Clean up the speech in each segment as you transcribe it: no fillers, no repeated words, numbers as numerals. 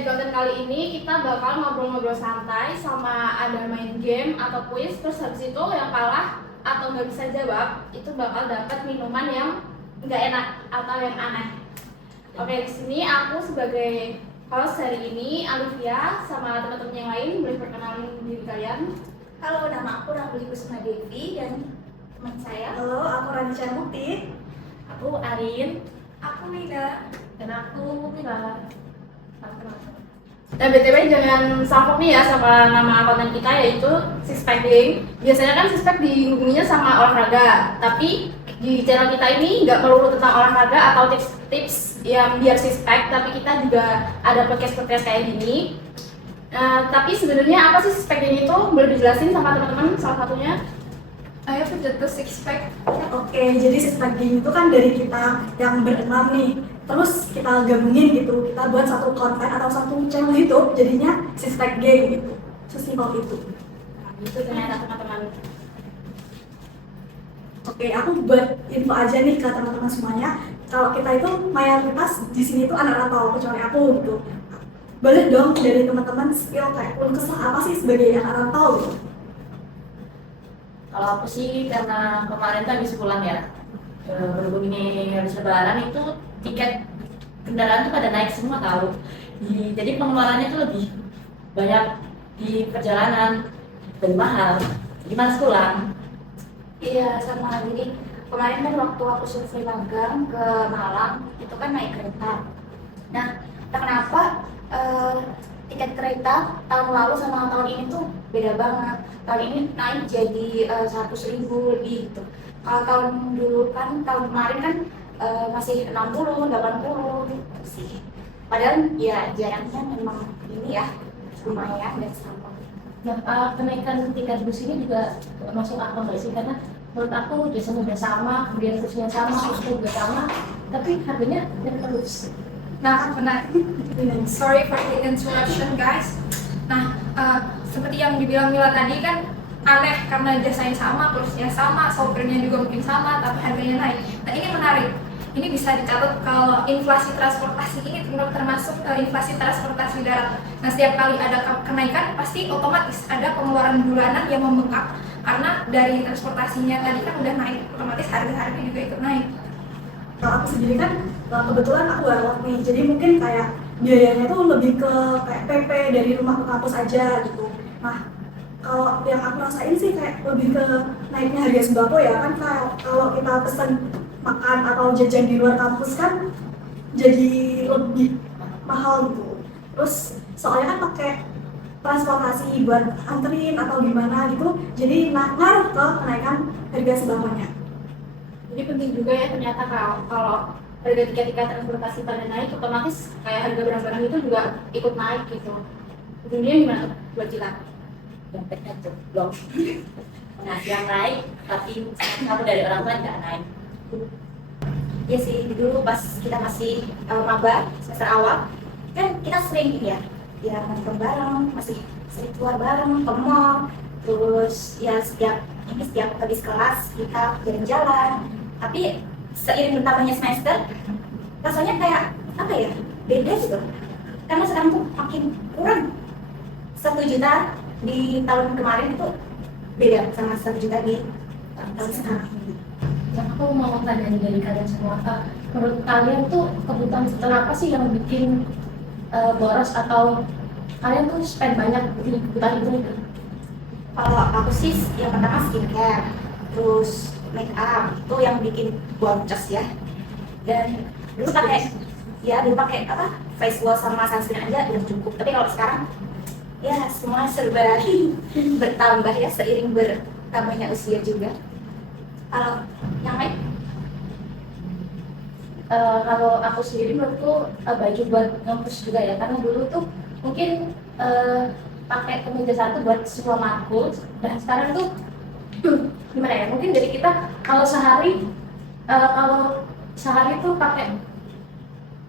di konten kali ini kita bakal ngobrol-ngobrol santai sama ada main game atau quiz. Terus habis itu yang kalah atau nggak bisa jawab itu bakal dapat minuman yang nggak enak atau yang aneh. Oke, di sini aku sebagai host hari ini, Alivia, sama teman-teman yang lain. Boleh perkenalin diri kalian? Halo, nama aku Rahuli Kusuma Devi dan teman saya. Halo, aku Ranisha Mukti. Aku Arin. Aku Nida. Dan aku Mila. Nah, BTW jangan salfok nih ya sama nama konten kita, yaitu Six Pack Gang. Biasanya kan Six Pack dihubunginya sama olahraga, tapi di channel kita ini nggak melulu tentang olahraga atau tips-tips yang biar Six Pack, tapi kita juga ada podcast-podcast kayak gini. Tapi sebenarnya apa sih Six Pack Gang itu? Boleh dijelasin sama teman-teman salah satunya? Ayo pencetus Six Pack. Oke, jadi Six Pack Gang itu kan dari kita yang berenam nih. Terus kita gabungin gitu, kita buat satu konten atau satu channel YouTube, jadinya Six Pack Gang gitu. Sesimpel itu. Nah, itu ternyata teman-teman. Oke, aku buat info aja nih ke teman-teman semuanya. Kalau kita itu mayoritas di sini itu anak rantau, kecuali aku gitu. Boleh dong dari teman-teman spill kayak kesah apa sih sebagai anak rantau gitu. Kalau aku sih karena kemarin tuh habis pulang ya, berhubung ini habis lebaran itu tiket kendaraan tuh pada naik semua tahu. Jadi pengeluarannya tuh lebih banyak di perjalanan dan mahal. Jadi malas pulang. Iya, sama. Jadi kemarin kan waktu aku survei magang ke Malang, itu kan naik kereta. Nah, entah kenapa tiket kereta tahun lalu sama tahun ini tuh beda banget. Tahun ini naik jadi 100.000 lebih gitu. Kalau tahun dulu kan, tahun kemarin kan masih 60, 80 gitu sih. Padahal ya jaraknya memang ini ya lumayan dan sama. Nah, kenaikan tiket bus ini juga masuk akal nggak sih? Karena menurut aku biasanya udah sama, kemudian kursinya sama, itu juga sama, tapi harganya dan terus. Nah, benar. Sorry for the interruption, guys. Nah, seperti yang dibilang Mila tadi kan aneh karena jasanya sama, kursinya sama, sopirnya juga mungkin sama, tapi harganya naik. Nah, ini menarik. Ini bisa dicatat kalau inflasi transportasi ini termasuk inflasi transportasi darat. Nah, setiap kali ada kenaikan, pasti otomatis ada pengeluaran bulanan yang membengkak. Karena dari transportasinya tadi kan udah naik, otomatis harga-harga juga ikut naik. Kalau aku sendiri kan kebetulan aku warlock nih, jadi mungkin kayak biayanya tuh lebih ke kayak PP dari rumah ke kampus aja gitu. Nah, kalau yang aku rasain sih kayak lebih ke naiknya harga sembako ya kan, kalau kita pesan makan atau jajan di luar kampus kan jadi lebih mahal gitu. Terus soalnya kan pakai transportasi buat anterin atau gimana gitu, jadi ngaruh ke kenaikan harga sembakonya. Jadi penting juga ya ternyata kalau harga tiket-tiket transportasi pada naik, otomatis kayak harga barang-barang itu juga ikut naik gitu. Ujungnya gimana tuh buat kita? Dompetnya jeblok. Penghasilan naik, tapi kamu dari orang tua nggak naik. Iya sih, dulu pas kita masih maba semester awal kan kita sering ini ya nonton bareng, masih sering keluar bareng ke mall, terus ya setiap habis kelas kita jalan-jalan. Tapi seiring bertambahnya semester rasanya kayak apa ya, beda gitu, karena sekarang tuh makin kurang. 1 juta di tahun kemarin itu beda sama 1 juta di tahun sekarang. Yang aku mau tanya nih dari kalian semua, menurut kalian tuh kebutuhan apa sih yang bikin boros atau kalian tuh spend banyak di kebutuhan itu? Kalau aku sih yang pertama skincare, terus make up itu yang bikin boncos ya. Dan dulu pakai apa, face wash sama sunscreen aja udah cukup. Tapi kalau sekarang ya semua serba bertambah ya seiring bertambahnya usia juga. Kalau yang lain? Kalau aku sendiri menurutku baju buat ngampus juga ya, karena dulu tuh mungkin pakai kemeja satu buat semua matkul, dan sekarang tuh gimana ya, mungkin dari kita kalau sehari tuh pakai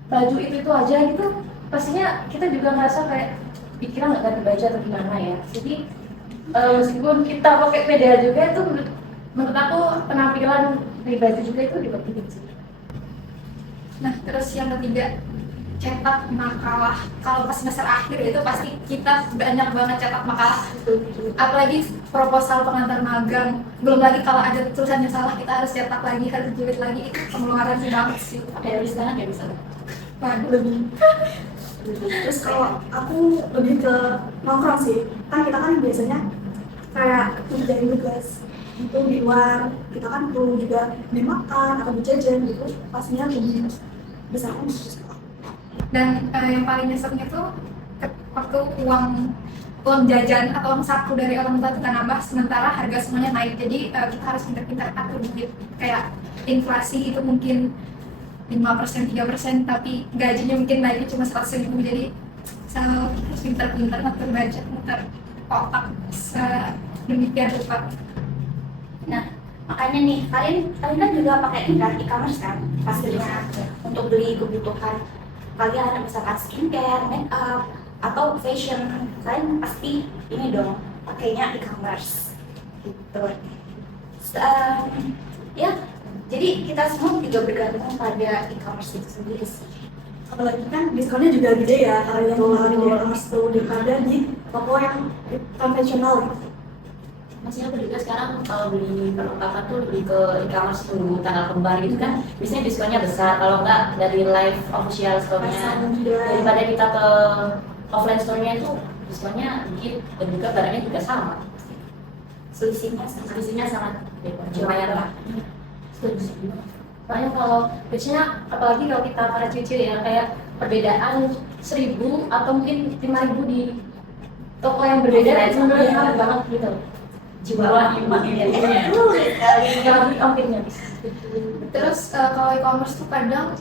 baju itu aja gitu, pastinya kita juga ngerasa kayak pikiran nggak ganti baju atau gimana ya. Jadi meskipun kita pakai media juga itu menurut aku penampilan dari baju juga itu dipentingin sih. Nah, terus yang ketiga, cetak makalah. Kalau pas semester akhir itu pasti kita banyak banget cetak makalah. Apalagi proposal pengantar magang. Belum lagi kalau ada tulisannya salah kita harus cetak lagi, harus jilid lagi. Itu pengeluaran banget sih. Dari sekarang nggak bisa. Waduh. Terus kalau aku lebih ke nongkrong sih, kan kita kan biasanya kayak ngerjain tugas itu di luar, kita kan perlu juga beli makan atau beli jajan gitu, pastinya lebih besar kan. Dan yang paling nyeselnya tuh waktu uang jajan atau uang saku dari orang tua kita nambah, sementara harga semuanya naik. Jadi kita harus pintar-pintar atur duit. Kayak inflasi itu mungkin 5%, 3%, tapi gajinya mungkin naiknya cuma 100.000. Jadi kita harus pintar-pintar ngatur budget, ngatur otak sedemikian rupa. Nah, makanya nih, kalian kan juga pakai e-commerce kan, pastinya untuk beli kebutuhan kalian, misalkan skincare, make up, atau fashion, kalian pasti ini dong pakainya e-commerce gitu. Ya, jadi kita semua juga bergantung pada e-commerce itu sendiri sih. Apalagi kan diskonnya juga gede ya kalau yang ngeluarin di e-commerce tuh daripada di toko yang konvensional gitu. Maksudnya aku juga sekarang kalau beli perlengkapan tuh lebih ke e-commerce tuh, tanggal kembar gitu kan biasanya diskonnya besar, kalau enggak dari live official store-nya, daripada kita ke offline store-nya itu diskonnya dikit dan juga barangnya juga sama, selisihnya sangat lumayan lah. Soalnya kalau biasanya apalagi kalau kita para cucu ya, kayak perbedaan 1.000 atau mungkin 5.000 di toko yang berbeda itu sebenarnya banget gitu. Jiwa imannya Ongkirnya. Terus kalau e-commerce tuh kadang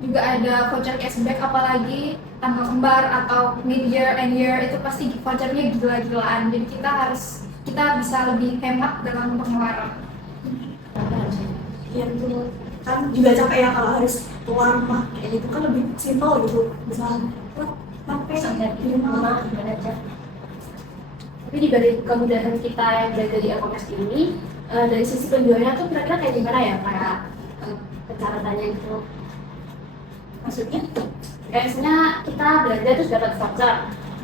juga ada voucher cashback, apalagi tanggal kembar atau mid year and year itu pasti vouchernya gila-gilaan. Jadi kita bisa lebih hemat dalam pengeluaran. Iya itu kan juga capek ya kalau harus keluar rumah kayak gitu, kan lebih simpel gitu, bisa pakai di rumah. Tapi dibanding kemudahan kita yang belajar di e-commerce ini, dari sisi penjualnya tuh kira-kira kayak gimana ya, kayak persyaratannya gitu? Maksudnya? Kayak misalnya kita belanja terus dapat voucher,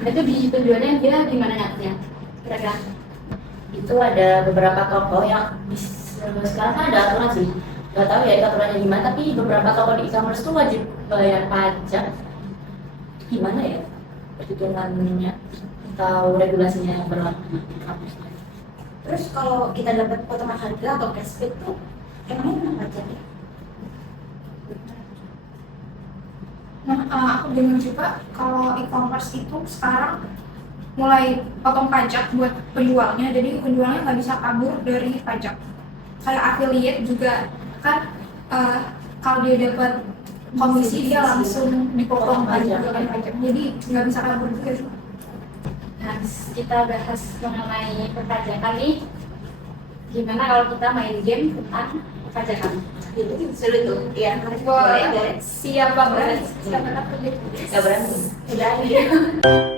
itu di penjualnya dia gimana nyatanya? Kira-kira? itu ada beberapa toko yang sekarang kan ada aturan sih, nggak tahu ya itu aturannya gimana, tapi beberapa toko di e-commerce tuh wajib bayar pajak. Gimana ya perhitungannya atau regulasinya yang berlaku di e-commerce? Terus kalau kita dapat potongan harga atau cashback tuh emangnya kenapa aja ya? Nah, aku dengar juga kalau e-commerce itu sekarang mulai potong pajak buat penjualnya, jadi penjualnya nggak bisa kabur dari pajak. Kayak affiliate juga kan, kalau dia dapat komisi dia langsung dipotong pajak, jadi nggak bisa kabur juga sih. Nah, kita bahas mengenai perpajakan nih. Gimana kalau kita main game tentang perpajakan? Itu seru tuh, ya. Wah, Boleh, boleh. siap banget. Siap banget. Nggak berantem. Udah.